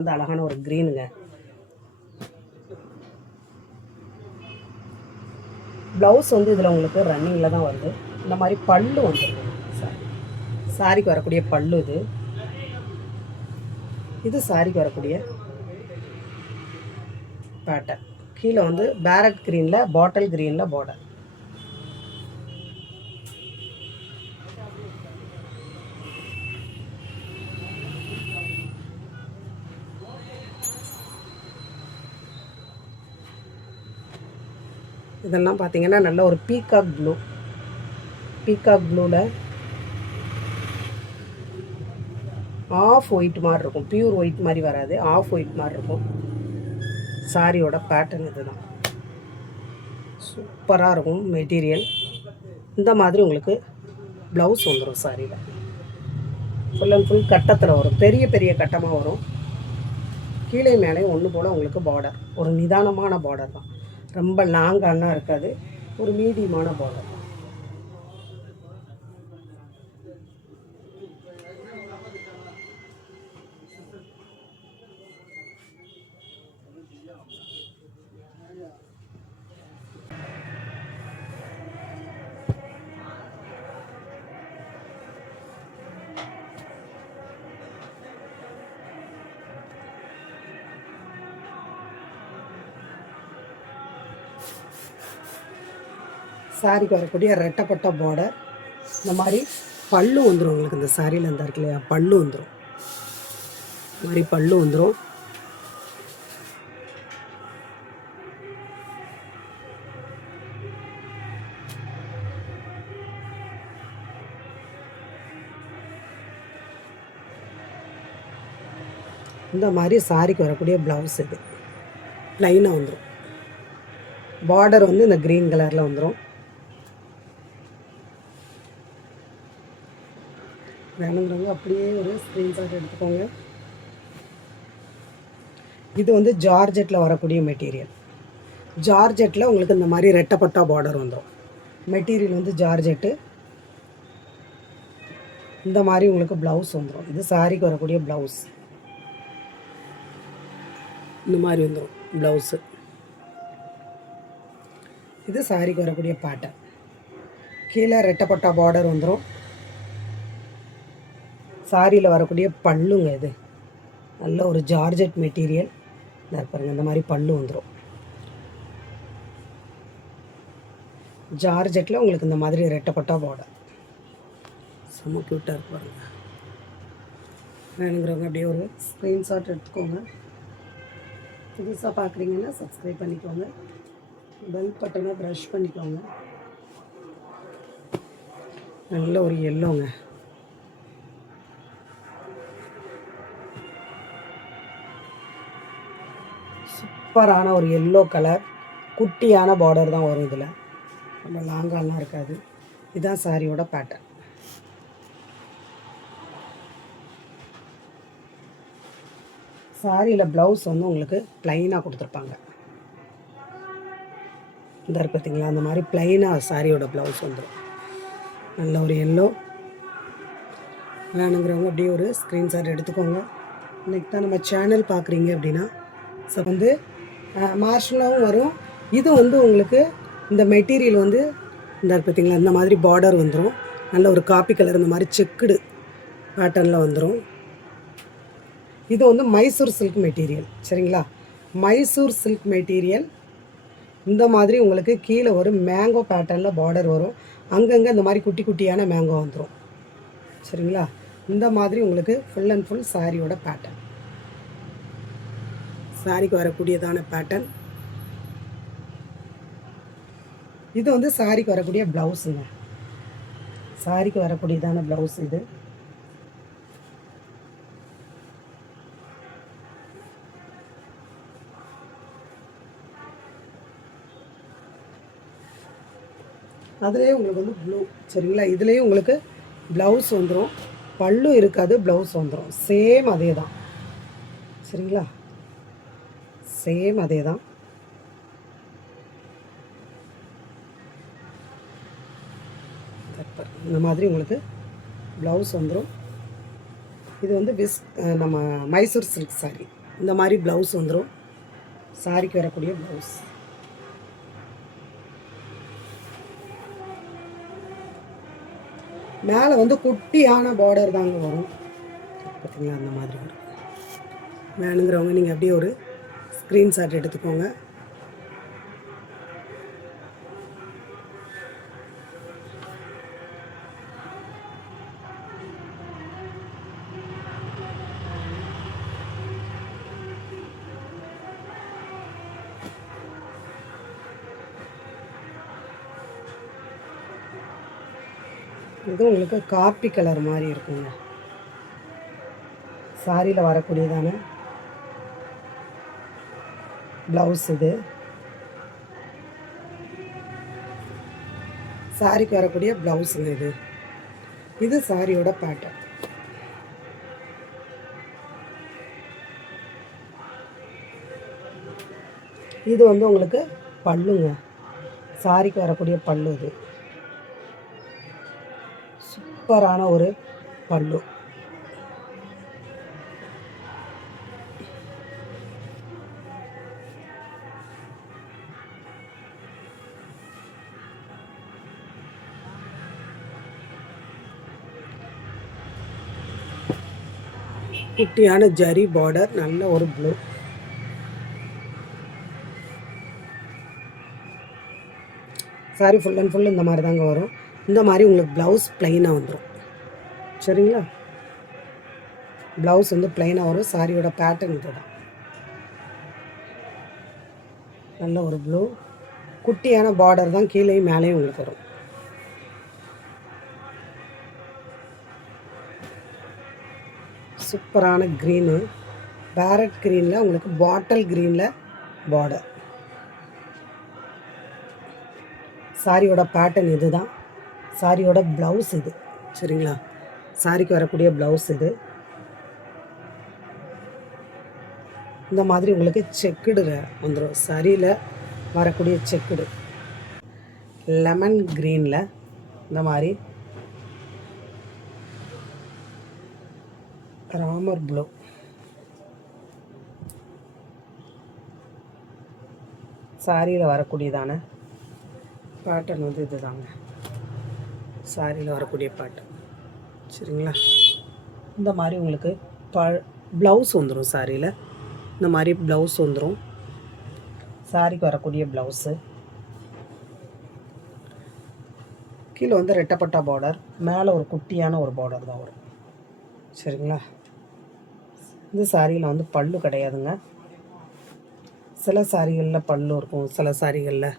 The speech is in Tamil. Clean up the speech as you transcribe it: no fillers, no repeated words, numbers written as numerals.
வந்து அழகான ஒரு க்ரீனுங்க. ப்ளவுஸ் வந்து இதில் உங்களுக்கு ரன்னிங்கில் தான் வருது. இந்த மாதிரி பல்லு வந்துருக்கு. சாரிக்கு வரக்கூடிய பல்லு இது. இது சாரிக்கு வரக்கூடிய பேட்டர்ன். கீழே வந்து பேரட் க்ரீனில் பாட்டில் க்ரீனில் பார்டர். இதெல்லாம் பார்த்தீங்கன்னா நல்ல ஒரு பீகாக் ப்ளூ. பீகாக் ப்ளூவில் ஆஃப் ஒயிட் மாதிரி இருக்கும். பியூர் ஒயிட் மாதிரி வராது, ஆஃப் ஒயிட் மாதிரி இருக்கும். சாரியோட பேட்டர்ன் இது தான். சூப்பராக இருக்கும் மெட்டீரியல். இந்த மாதிரி உங்களுக்கு ப்ளவுஸ் வந்துடும். சாரியில் ஃபுல் அண்ட் ஃபுல் கட்டத்தில் வரும். பெரிய பெரிய கட்டமாக வரும். கீழே மேலே ஒன்று போல் உங்களுக்கு பார்டர். ஒரு நிதானமான பார்டர் தான். ரொம்ப லாங்காலாம் இருக்காது. ஒரு மீடியமான பார்டர். சாரிக்கு வரக்கூடிய ரெட்டப்பட்ட பார்டர். இந்த மாதிரி பல்லு வந்துடும் உங்களுக்கு. இந்த சாரியில் இருந்தால் இருக்கு இல்லையா, பல்லு வந்துடும். இந்த மாதிரி பல்லு வந்துடும். இந்த மாதிரி சாரிக்கு வரக்கூடிய ப்ளவுஸ் இது ப்ளைனாக வந்துடும். பார்டர் வந்து இந்த க்ரீன் கலரில் வந்துடும். வேணுங்கிறவங்க அப்படியே ஒரு ஸ்க்ரீன்ஷாட் எடுத்துக்கோங்க. இது வந்து ஜார்ஜெட்டில் வரக்கூடிய மெட்டீரியல். ஜார்ஜெட்டில் உங்களுக்கு இந்த மாதிரி ரெட்டப்பட்டா பார்டர் வந்துடும். மெட்டீரியல் வந்து ஜார்ஜெட்டு. இந்த மாதிரி உங்களுக்கு ப்ளவுஸ் வந்துடும். இது சாரிக்கு வரக்கூடிய ப்ளவுஸ். இந்த மாதிரி வந்துடும் ப்ளவுஸு. இது சாரிக்கு வரக்கூடிய பேட்டர்ன். கீழே ரெட்டப்பட்டா பார்டர் வந்துடும். சாரியில் வரக்கூடிய பல்லுங்க. இது நல்ல ஒரு ஜார்ஜெட் மெட்டீரியல். பாருங்கள், இந்த மாதிரி பல்லு வந்துடும். ஜார்ஜெட்டில் உங்களுக்கு இந்த மாதிரி ரெட்டப்பட்டா பார்டர். செம்ம க்யூட்டாக இருக்கு பாருங்கள். வேணுங்கிறவங்க அப்படியே ஒரு ஸ்க்ரீன்ஷாட் எடுத்துக்கோங்க. புதுசாக பார்க்குறீங்கன்னா சப்ஸ்கிரைப் பண்ணிக்கோங்க. பெல் பட்டனை ப்ரெஷ் பண்ணிக்கோங்க. நல்ல ஒரு எல்லோங்க. சூப்பரான ஒரு எல்லோ கலர். குட்டியான பார்டர் தான் வரும். இதில் ரொம்ப லாங்காலாம் இருக்காது. இதுதான் சாரியோட பேட்டர்ன். சாரியில் ப்ளவுஸ் வந்து உங்களுக்கு ப்ளைனாக கொடுத்துருப்பாங்க. இந்த இருக்கு பார்த்தீங்களா, அந்த மாதிரி ப்ளைனாக சாரியோட ப்ளவுஸ் வந்துடும். நல்ல ஒரு எல்லோ. வேணுங்கிறவங்க அப்படியே ஒரு ஸ்க்ரீன்ஷாட் எடுத்துக்கோங்க. இன்றைக்கி தான் நம்ம சேனல் பார்க்குறீங்க அப்படின்னா வந்து மார்ஷலாகவும் வரும். இது வந்து உங்களுக்கு இந்த மெட்டீரியல் வந்து இந்த பார்த்தீங்களா, இந்த மாதிரி பார்டர் வந்துடும். நல்ல ஒரு காப்பி கலர் இந்த மாதிரி செக்குடு பேட்டர்னில் வந்துடும். இது வந்து மைசூர் சில்க் மெட்டீரியல். சரிங்களா, மைசூர் சில்க் மெட்டீரியல். இந்த மாதிரி உங்களுக்கு கீழே ஒரு மேங்கோ பேட்டர்னில் பார்டர் வரும். அங்கங்கே இந்த மாதிரி குட்டி குட்டியான மேங்கோ வந்துடும். சரிங்களா, இந்த மாதிரி உங்களுக்கு ஃபுல் அண்ட் ஃபுல் சாரியோட பேட்டர்ன். சாரிக்கு வரக்கூடியதான பேட்டர்ன். இது வந்து சாரிக்கு வரக்கூடிய ப்ளவுஸுங்க. சாரிக்கு வரக்கூடியதான ப்ளவுஸ் இது. அதுலேயே உங்களுக்கு வந்து ப்ளூ. சரிங்களா, இதுலேயும் உங்களுக்கு ப்ளவுஸ் வந்துடும். பல்லு இருக்காது, ப்ளவுஸ் வந்துடும். சேம் அதே தான். சரிங்களா, சேம் அதே தான். இந்த மாதிரி உங்களுக்கு ப்ளவுஸ் வந்துடும். இது வந்து நம்ம மைசூர் சில்க் சாரி. இந்த மாதிரி ப்ளவுஸ் வந்துடும். சாரிக்கு வரக்கூடிய ப்ளவுஸ். மேலே வந்து குட்டியான பார்டர் தாங்க வரும். பார்த்தீங்களா, அந்த மாதிரி வரும். வேணுங்கிறவங்க நீங்கள் அப்படியே ஒரு ஸ்க்ரீன்ஷாட் எடுத்துக்கோங்க. இது உங்களுக்கு காப்பி கலர் மாதிரி இருக்குங்க. சாரியில் வரக்கூடியதான ப்ளவுஸ் இது. சாரிக்கு வரக்கூடிய ப்ளவுஸுங்க இது. இது சாரியோட பேட்டர்ன். இது வந்து உங்களுக்கு பல்லுங்க. சாரிக்கு வரக்கூடிய பல்லு இது. சூப்பரான ஒரு பல்லு. குட்டியான ஜரி பார்டர், நல்ல ஒரு blue. Sorry full and full இந்த மாதிரி தாங்க வரும். இந்த மாதிரி உங்களுக்கு ப்ளவுஸ் ப்ளைனாக வந்துடும். சரிங்களா, ப்ளவுஸ் வந்து ப்ளைனாக வரும். சாரியோட பேட்டர்ன் இது தான். நல்ல ஒரு ப்ளூ, குட்டியான பார்டர் தான், கீழேயும் மேலேயும் உங்களுக்கு வரும். சூப்பரான க்ரீனு, பேரட் க்ரீனில் உங்களுக்கு பாட்டில் க்ரீனில் பார்டர். சாரியோட பேட்டர்ன் இது தான். சாரியோட ப்ளவுஸ் இது. சரிங்களா, சாரிக்கு வரக்கூடிய ப்ளவுஸ் இது. இந்த மாதிரி உங்களுக்கு செக்குடு வந்துடும். சாரியில் வரக்கூடிய செக்குடு லெமன் க்ரீனில் இந்த மாதிரி ராமர் ப்ளூ. சாரியில் வரக்கூடியதான பேட்டர்ன் வந்து இது தாங்க. சாரியில் வரக்கூடிய பேட்டர்ன். சரிங்களா, இந்த மாதிரி உங்களுக்கு ப்ளவுஸ் வந்துடும். சாரியில் இந்த மாதிரி ப்ளவுஸ் வந்துடும். சாரிக்கு வரக்கூடிய ப்ளவுஸு. கீழே வந்து ரெட்டப்பட்டா பார்டர், மேலே ஒரு குட்டியான ஒரு பார்டர் தான் வரும். சரிங்களா, இந்த சாரியில் வந்து பல்லு கிடையாதுங்க. சில சாரிகளில் பல்லு இருக்கும், சில சாரிகளில்